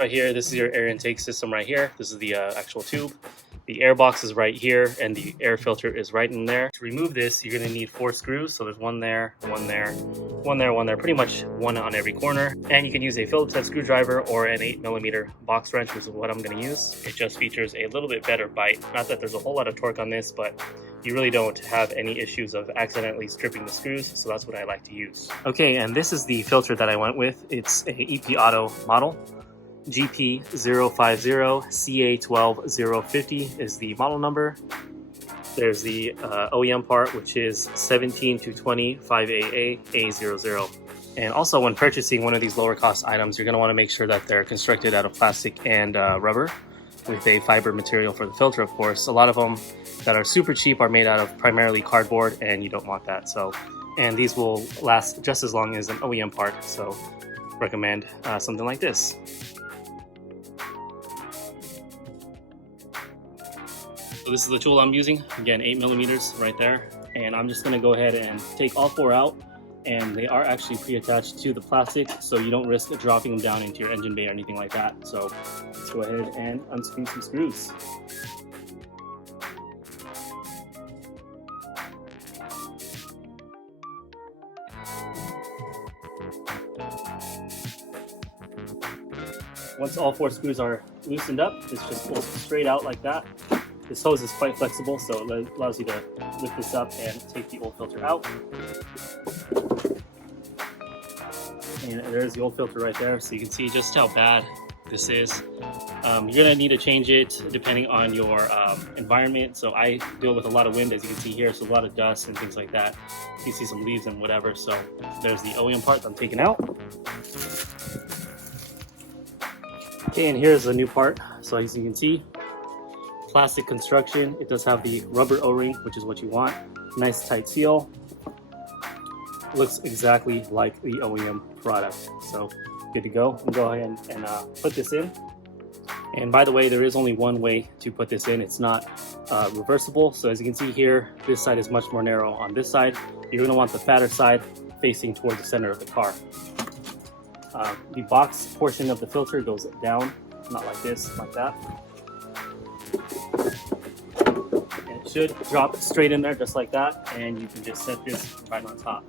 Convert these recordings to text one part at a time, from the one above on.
Right here, this is your air intake system right here. This is the actual tube. The air box is right here, and the air filter is right in there. To remove this, you're gonna need 4 screws. So there's one there, one there, one there, one there, pretty much one on every corner. And you can use a Phillips head screwdriver or an 8mm box wrench, which is what I'm gonna use. It just features a little bit better bite. Not that there's a whole lot of torque on this, but you really don't have any issues of accidentally stripping the screws, so that's what I like to use. Okay, and this is the filter that I went with. It's a EPAuto model. PG050 CA12050 is the model number. There's the OEM part, which is 17220-5AA-A00. And also, when purchasing one of these lower cost items, you're going to want to make sure that they're constructed out of plastic and rubber with a fiber material for the filter, of course. A lot of them that are super cheap are made out of primarily cardboard, and you don't want that. So, and these will last just as long as an OEM part, so recommend something like this. So this is the tool I'm using, again 8mm right there, and I'm just going to go ahead and take all 4 out, and they are actually pre-attached to the plastic, so you don't risk dropping them down into your engine bay or anything like that. So let's go ahead and unscrew some screws. Once all 4 screws are loosened up, this just pulls straight out like that. This hose is quite flexible, so it allows you to lift this up and take the old filter out. And there's the old filter right there, so you can see just how bad this is. You're gonna need to change it depending on your environment. So I deal with a lot of wind, as you can see here, so a lot of dust and things like that. You can see some leaves and whatever. So there's the OEM part that I'm taking out. Okay, and here's the new part. So as you can see, plastic construction. It does have the rubber O-ring, which is what you want. Nice tight seal. Looks exactly like the OEM product. So good to go. I'll go ahead and put this in. And by the way, there is only one way to put this in. It's not reversible. So as you can see here, this side is much more narrow. On this side, you're going to want the fatter side facing toward the center of the car. The box portion of the filter goes down, not like this, like that. And it should drop straight in there just like that, and you can just set this right on top.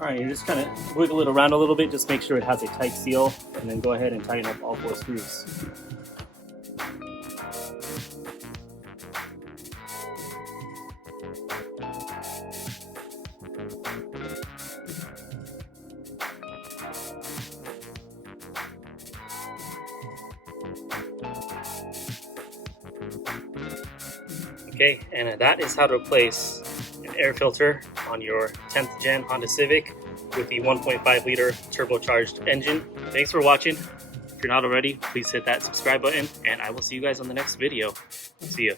Alright, you're just kind of wiggle it around a little bit, just make sure it has a tight seal, and then go ahead and tighten up all 4 screws. Okay, and that is how to replace an air filter on your 10th gen Honda Civic with the 1.5 liter turbocharged engine. Thanks for watching. If you're not already, please hit that subscribe button, and I will see you guys on the next video. See ya.